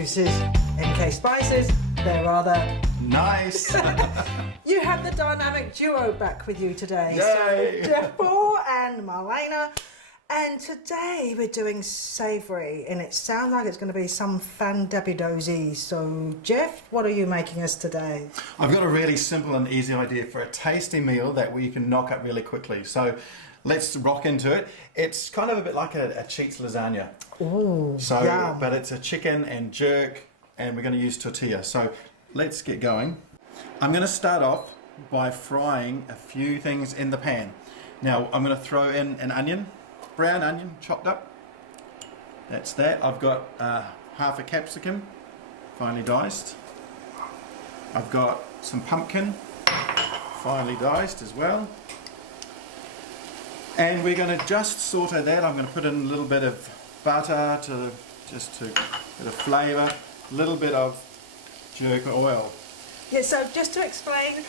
produces MK Spices. They're rather nice. You have the dynamic duo back with you today. Yay. So Jeff Ball and Marlaina. And today we're doing savoury, and it sounds like it's going to be some fandabidozy. So Jeff, what are you making us today? I've got a really simple and easy idea for a tasty meal that you can knock up really quickly. So let's rock into it. It's kind of a bit like a cheats lasagna. Ooh, so, yum. But it's a chicken and jerk, and we're going to use tortilla. So let's get going. I'm going to start off by frying a few things in the pan. Now I'm going to throw in an onion. Brown onion chopped up. That's that. I've got half a capsicum, finely diced. I've got some pumpkin, finely diced as well. And we're going to just saute that. I'm going to put in a little bit of butter to get a flavour, a little bit of jerk oil. Yeah, so just to explain,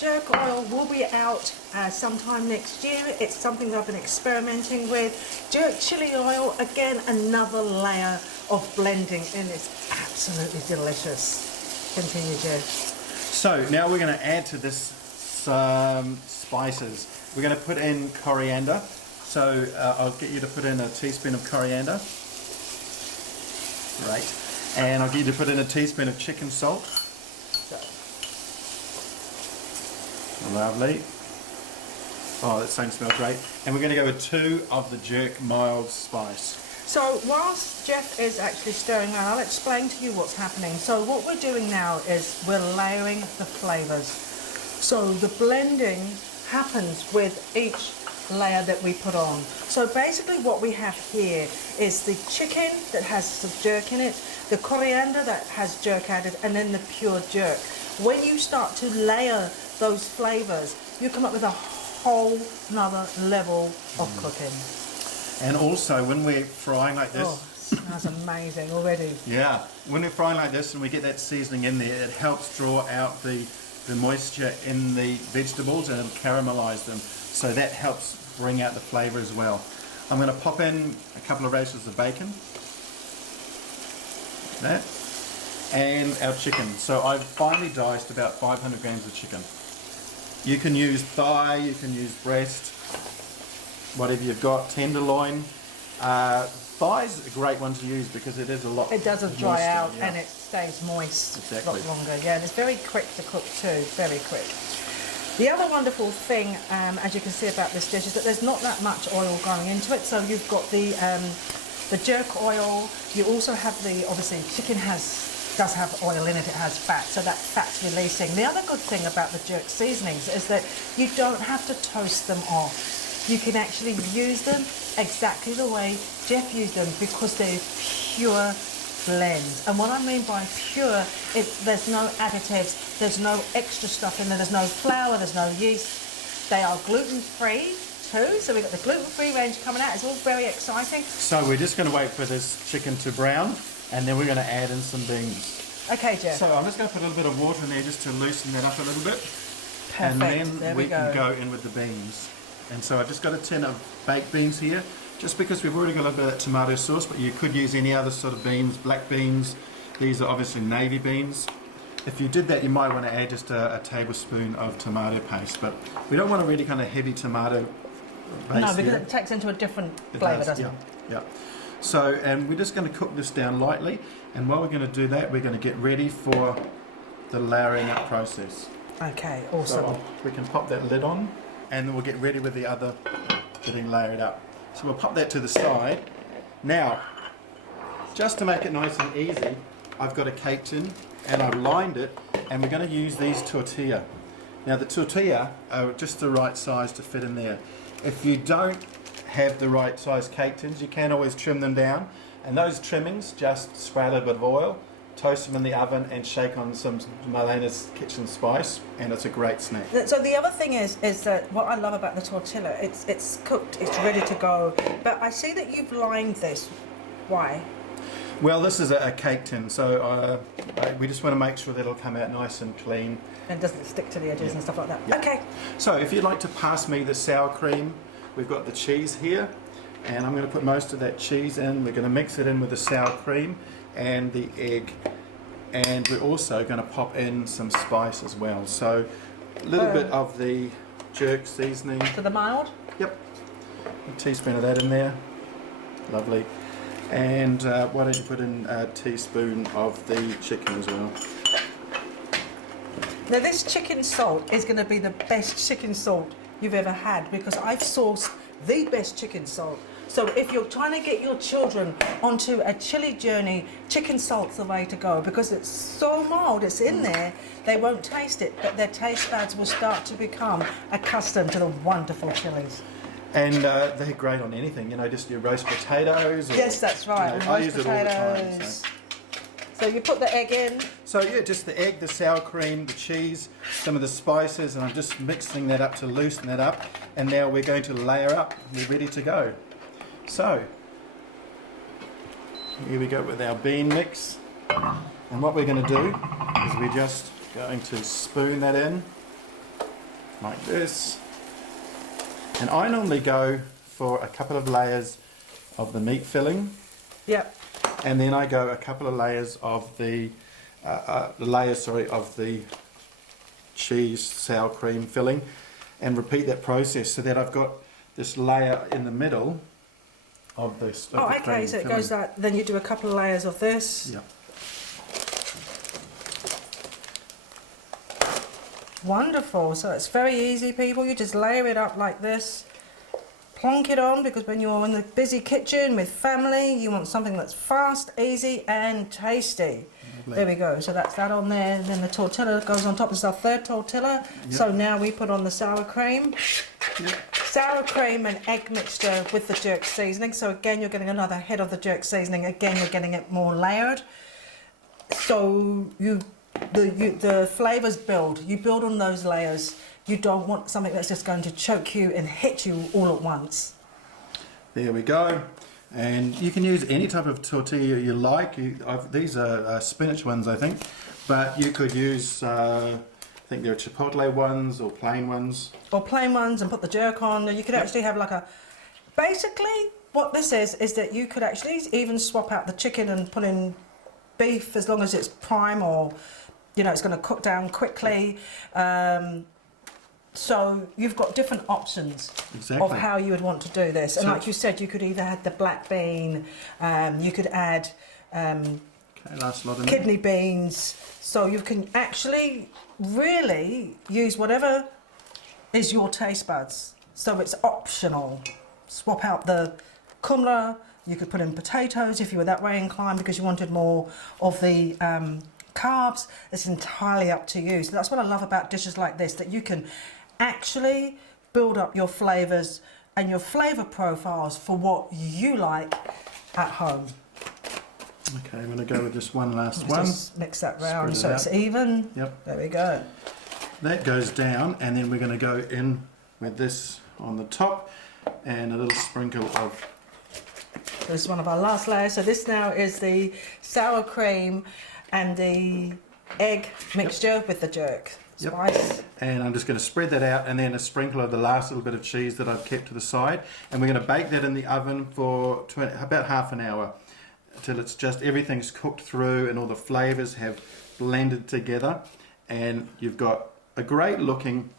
jerk oil will be out sometime next year. It's something that I've been experimenting with. Jerk chili oil, again, another layer of blending, and it's absolutely delicious. Continue, Jeff. So now we're going to add to this some spices. We're going to put in coriander. So I'll get you to put in a teaspoon of coriander. Right. And I'll get you to put in a teaspoon of chicken salt. Lovely. Oh, that thing smells great. And we're going to go with 2 of the jerk mild spice. So whilst Jeff is actually stirring around, I'll explain to you what's happening. So what we're doing now is we're layering the flavours. So the blending happens with each layer that we put on. So basically what we have here is the chicken that has some jerk in it, the coriander that has jerk added, and then the pure jerk. When you start to layer those flavours, you come up with a whole nother level of cooking. And also when we're frying like this, that's amazing already. yeah, when we're frying like this and we get that seasoning in there, it helps draw out the moisture in the vegetables and caramelise them, so that helps bring out the flavour as well. I'm going to pop in a couple of rashers of bacon, like that, and our chicken. So I've finely diced about 500 grams of chicken. You can use thigh, you can use breast, whatever you've got, tenderloin. Thigh's a great one to use because it is a lot. It doesn't dry moister, out, yeah. and it stays moist Exactly. a lot longer. Yeah, and it's very quick to cook too, very quick. The other wonderful thing, as you can see about this dish, is that there's not that much oil going into it. So you've got the jerk oil. You also have obviously chicken does have oil in it, it has fat, so that fat's releasing. The other good thing about the jerk seasonings is that you don't have to toast them off. You can actually use them exactly the way Jeff used them because they're pure blends. And what I mean by pure, there's no additives, there's no extra stuff in there, there's no flour, there's no yeast. They are gluten-free too, so we've got the gluten-free range coming out. It's all very exciting. So we're just going to wait for this chicken to brown, and then we're going to add in some beans. Okay, Jeff. So I'm just going to put a little bit of water in there just to loosen that up a little bit. Perfect. And then there we can go in with the beans. And so I've just got a tin of baked beans here, just because we've already got a little bit of that tomato sauce, but you could use any other sort of beans, black beans. These are obviously navy beans. If you did that, you might want to add just a tablespoon of tomato paste, but we don't want a really kind of heavy tomato base. No, because here. it takes into a different flavour, doesn't it? Yeah. So, and we're just going to cook this down lightly, and while we're going to do that, we're going to get ready for the layering up process. Okay, awesome. So we can pop that lid on, and then we'll get ready with the other getting layered up. So we'll pop that to the side. Now, just to make it nice and easy, I've got a cake tin, and I've lined it, and we're going to use these tortilla. Now the tortilla are just the right size to fit in there. If you don't have the right size cake tins, you can always trim them down, and those trimmings, just spray a little bit of oil, toast them in the oven, and shake on some Marlaina'S kitchen spice, and it's a great snack. So the other thing is that what I love about the tortilla, it's cooked, it's ready to go, but I see that you've lined this. Why? Well, this is a cake tin, so we just want to make sure that it'll come out nice and clean. And it doesn't stick to the edges and stuff like that. Yeah. Okay. So if you'd like to pass me the sour cream, we've got the cheese here. And I'm going to put most of that cheese in. We're going to mix it in with the sour cream and the egg. And we're also going to pop in some spice as well. So a little bit of the jerk seasoning. For the mild? Yep. A teaspoon of that in there. Lovely. And why don't you put in a teaspoon of the chicken as well. Now this chicken salt is going to be the best chicken salt you've ever had, because I've sourced the best chicken salt. So if you're trying to get your children onto a chili journey, chicken salt's the way to go, because it's so mild, it's in there, they won't taste it, but their taste buds will start to become accustomed to the wonderful chilies. And they're great on anything, you know, just your roast potatoes. Or, Yes, that's right. You know, I use it all the time. So you put the egg in. So yeah, just the egg, the sour cream, the cheese, some of the spices, and I'm just mixing that up to loosen that up. And now we're going to layer up. We're ready to go. So here we go with our bean mix. And what we're going to do is we're just going to spoon that in like this. And I normally go for a couple of layers of the meat filling. Yep. And then I go a couple of layers of the of the cheese sour cream filling, and repeat that process so that I've got this layer in the middle of this. Oh, okay. So it goes that. Then you do a couple of layers of this. Yeah. Wonderful. So it's very easy, people. You just layer it up like this. Plonk it on, because when you're in the busy kitchen with family, you want something that's fast, easy and tasty. Lovely. There we go. So that's that on there, and then the tortilla goes on top. This is our third tortilla. Yep. So now we put on the sour cream. Yep. Sour cream and egg mixture with the jerk seasoning. So again, you're getting another head of the jerk seasoning. Again, you're getting it more layered. So the flavours build. You build on those layers. You don't want something that's just going to choke you and hit you all at once. There we go. And you can use any type of tortilla you like. These are spinach ones, I think. But you could use, I think there are chipotle ones or plain ones. Or plain ones, and put the jerk on. You could actually have like a... Basically, what this is that you could actually even swap out the chicken and put in beef, as long as it's prime, or, you know, it's going to cook down quickly. So you've got different options of how you would want to do this. And like you said, you could either add the black bean, you could add kidney beans. So you can actually really use whatever is your taste buds. So it's optional. Swap out the kumla. You could put in potatoes if you were that way inclined, because you wanted more of the carbs. It's entirely up to you. So that's what I love about dishes like this, that you can actually build up your flavours and your flavour profiles for what you like at home. Okay, I'm going to go with this one last one. Just mix that round so it's even. Yep. There we go. That goes down, and then we're going to go in with this on the top and a little sprinkle of... This is one of our last layers. So this now is the sour cream and the egg mixture with the jerk. Spice. Yep. And I'm just going to spread that out, and then a sprinkle of the last little bit of cheese that I've kept to the side, and we're going to bake that in the oven for about half an hour, until it's just everything's cooked through and all the flavours have blended together, and you've got a great looking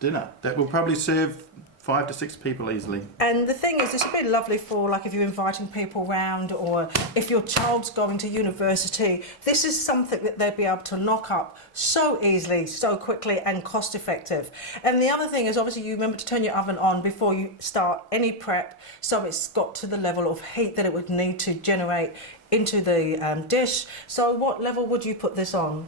dinner that will probably serve 5 to 6 people easily. And the thing is, this would be lovely for, like, if you're inviting people round, or if your child's going to university. This is something that they'd be able to knock up so easily, so quickly, and cost effective. And the other thing is, obviously, you remember to turn your oven on before you start any prep, so it's got to the level of heat that it would need to generate into the dish. So what level would you put this on?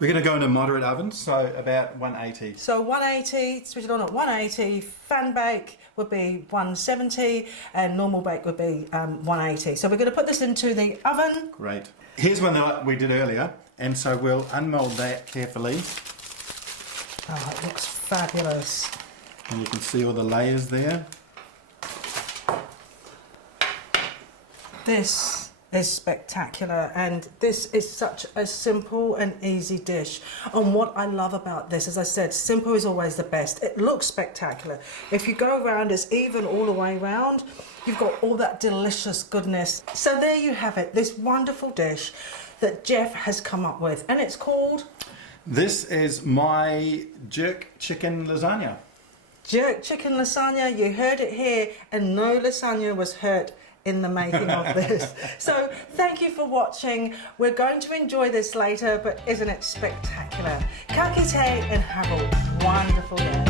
We're going to go in a moderate oven, so about 180. So 180, switch it on at 180, fan bake would be 170, and normal bake would be 180. So we're going to put this into the oven. Great. Here's one that we did earlier, and so we'll unmold that carefully. Oh, it looks fabulous. And you can see all the layers there. This is spectacular, and this is such a simple and easy dish. And what I love about this, as I said, simple is always the best. It looks spectacular. If you go around, it's even all the way around. You've got all that delicious goodness. So there you have it, this wonderful dish that Jeff has come up with, and it's called? This is my jerk chicken lasagna. Jerk chicken lasagna. You heard it here, and no lasagna was hurt in the making of this. So thank you for watching. We're going to enjoy this later, but isn't it spectacular? Ka kite and have a wonderful day.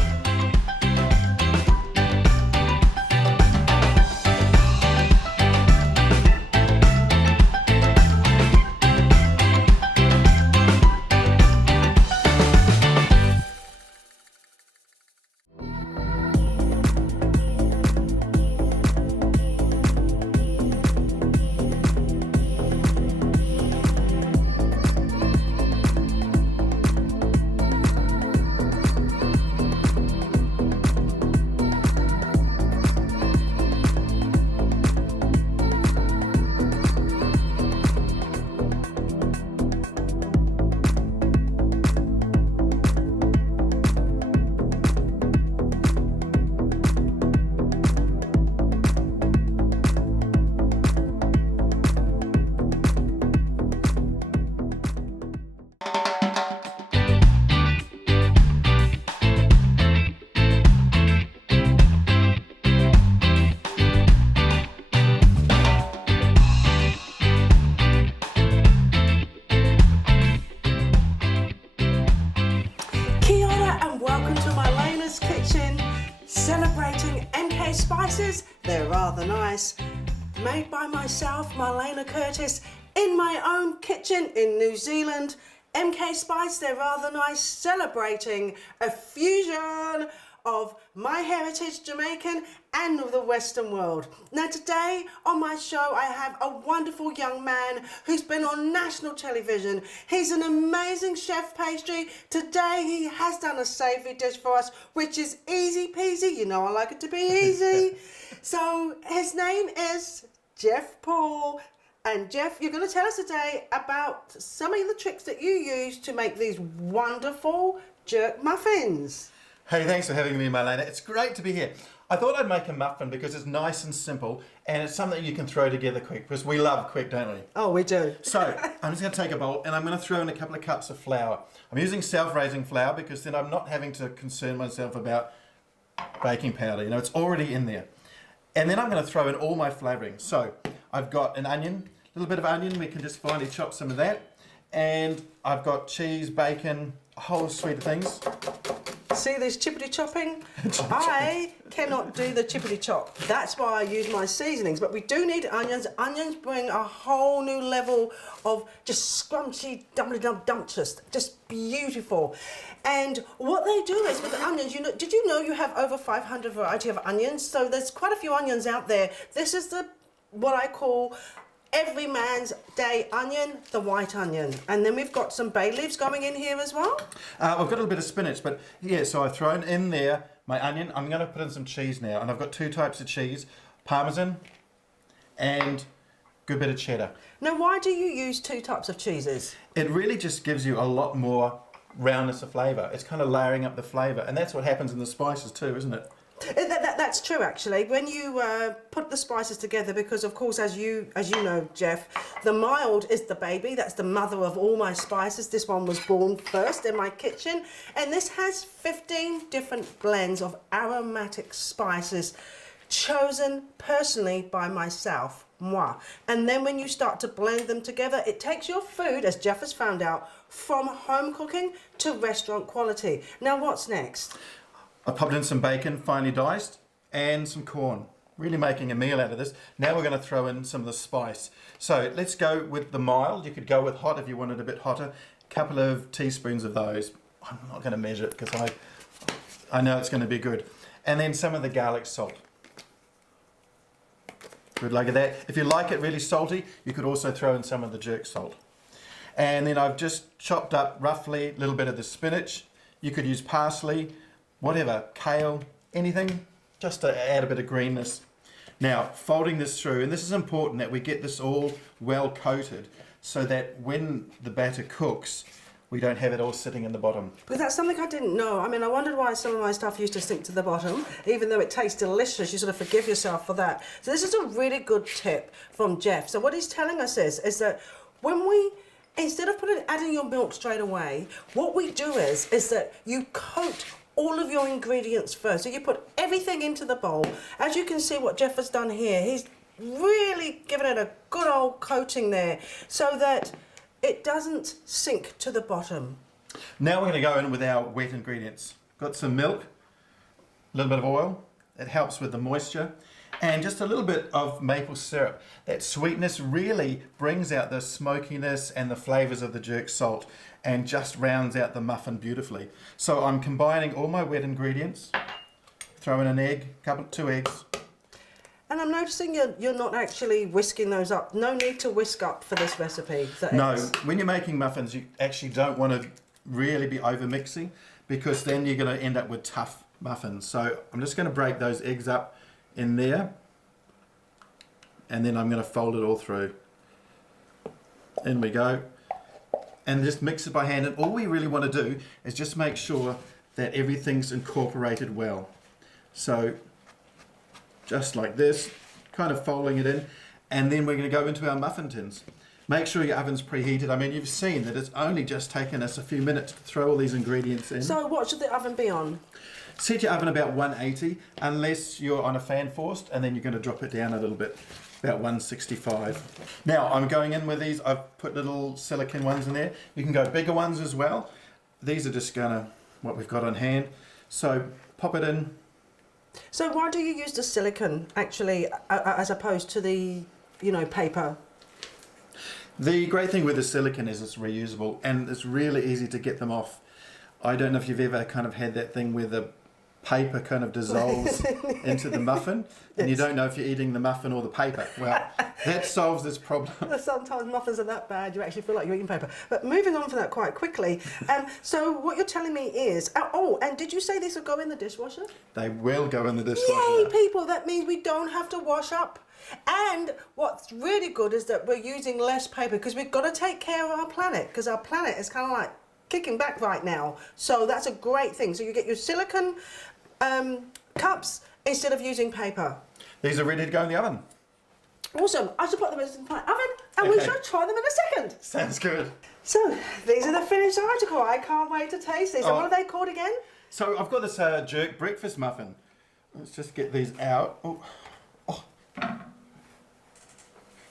Celebrating MK spices, they're rather nice. Made by myself, Marlaina Curtis, in my own kitchen in New Zealand. MK Spice, they're rather nice, celebrating a fusion of my heritage, Jamaican, and of the Western world. Now today on my show I have a wonderful young man who's been on national television. He's an amazing chef pastry. Today he has done a savoury dish for us, which is easy peasy. You know I like it to be easy. So his name is Jeff Paul. And Jeff, you're going to tell us today about some of the tricks that you use to make these wonderful jerk muffins. Hey, thanks for having me, Marlaina. It's great to be here. I thought I'd make a muffin because it's nice and simple and it's something you can throw together quick because we love quick, don't we? Oh, we do. So, I'm just going to take a bowl and I'm going to throw in a couple of cups of flour. I'm using self-raising flour because then I'm not having to concern myself about baking powder. You know, it's already in there. And then I'm going to throw in all my flavouring. So, I've got an onion, a little bit of onion. We can just finely chop some of that. And I've got cheese, bacon, a whole suite of things. See this chippity chopping? I cannot do the chippity chop. That's why I use my seasonings. But we do need onions. Onions bring a whole new level of just scrunchy, dumptious, just beautiful. And what they do is with the onions, you know, did you know you have over 500 variety of onions? So there's quite a few onions out there. This is what I call every man's day onion, the white onion. And then we've got some bay leaves going in here as well. We've got a little bit of spinach, but yeah, so I've thrown in there my onion. I'm going to put in some cheese now, and I've got two types of cheese, Parmesan and good bit of cheddar. Now, why do you use two types of cheeses? It really just gives you a lot more roundness of flavour. It's kind of layering up the flavour, and that's what happens in the spices too, isn't it? That's true, actually. When you put the spices together, because of course, as you know, Jeff, the mild is the baby. That's the mother of all my spices. This one was born first in my kitchen, and this has 15 different blends of aromatic spices, chosen personally by myself, moi. And then when you start to blend them together, it takes your food, as Jeff has found out, from home cooking to restaurant quality. Now, what's next? I popped in some bacon, finely diced, and some corn. Really making a meal out of this. Now we're going to throw in some of the spice. So let's go with the mild. You could go with hot if you wanted a bit hotter. A couple of teaspoons of those. I'm not going to measure it because I know it's going to be good. And then some of the garlic salt. Good luck at that. If you like it really salty, you could also throw in some of the jerk salt. And then I've just chopped up roughly a little bit of the spinach. You could use parsley, whatever, kale, anything, just to add a bit of greenness. Now, folding this through, and this is important that we get this all well coated so that when the batter cooks, we don't have it all sitting in the bottom. But that's something I didn't know. I mean, I wondered why some of my stuff used to sink to the bottom, even though it tastes delicious. You sort of forgive yourself for that. So this is a really good tip from Jeff. So what he's telling us is that when we, instead of adding your milk straight away, what we do is that you coat all of your ingredients first. So you put everything into the bowl. As you can see what Jeff has done here, he's really given it a good old coating there so that it doesn't sink to the bottom. Now we're going to go in with our wet ingredients. Got some milk, a little bit of oil, it helps with the moisture, and just a little bit of maple syrup. That sweetness really brings out the smokiness and the flavours of the jerk salt and just rounds out the muffin beautifully. So I'm combining all my wet ingredients, throw in an egg, two eggs. And I'm noticing you're not actually whisking those up. No need to whisk up for this recipe. No, when you're making muffins, you actually don't want to really be over mixing because then you're going to end up with tough muffins. So I'm just going to break those eggs up in there and then I'm going to fold it all through. In we go. And just mix it by hand. And all we really want to do is just make sure that everything's incorporated well. So just like this, kind of folding it in, and then we're going to go into our muffin tins. Make sure your oven's preheated. I mean, you've seen that it's only just taken us a few minutes to throw all these ingredients in. So what should the oven be on? Set your oven about 180, unless you're on a fan forced, and then you're going to drop it down a little bit, about 165. Now, I'm going in with these. I've put little silicone ones in there. You can go bigger ones as well. These are just what we've got on hand. So pop it in. So why do you use the silicone actually as opposed to the, paper? The great thing with the silicone is it's reusable and it's really easy to get them off. I don't know if you've ever kind of had that thing where the paper kind of dissolves into the muffin and you don't know if you're eating the muffin or the paper. Well, that solves this problem. Sometimes muffins are that bad you actually feel like you're eating paper. But moving on from that quite quickly, so what you're telling me is, and did you say these will go in the dishwasher? They will go in the dishwasher. Yay, people, that means we don't have to wash up. And what's really good is that we're using less paper because we've got to take care of our planet because our planet is kind of like kicking back right now. So that's a great thing. So you get your silicone cups instead of using paper. These are ready to go in the oven. Awesome. I should put them in my oven and we shall try them in a second. Sounds good. So these are the finished article. I can't wait to taste these. And what are they called again? So I've got this jerk breakfast muffin. Let's just get these out.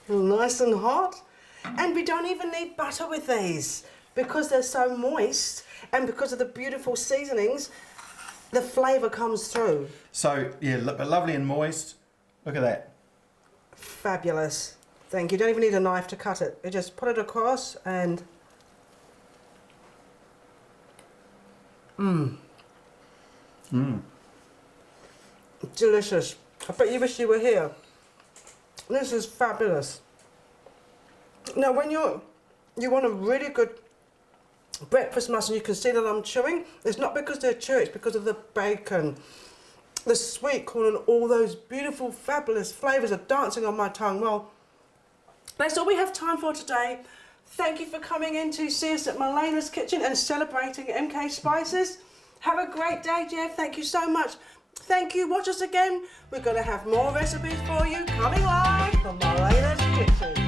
Nice and hot. And we don't even need butter with these because they're so moist and because of the beautiful seasonings, the flavour comes through. So, yeah, but lovely and moist. Look at that. Fabulous. Thank you. You don't even need a knife to cut it. You just put it across and... Delicious. I bet you wish you were here. This is fabulous. Now, when you want a really good breakfast muffin, you can see that I'm chewing. It's not because they're chewy, it's because of the bacon, the sweet corn, and all those beautiful, fabulous flavours are dancing on my tongue. Well, that's all we have time for today. Thank you for coming in to see us at Marlaina'S kitchen and celebrating MK Spices. Have a great day, Jeff. Thank you so much. Thank you. Watch us again. We're going to have more recipes for you coming live from Marlaina'S kitchen.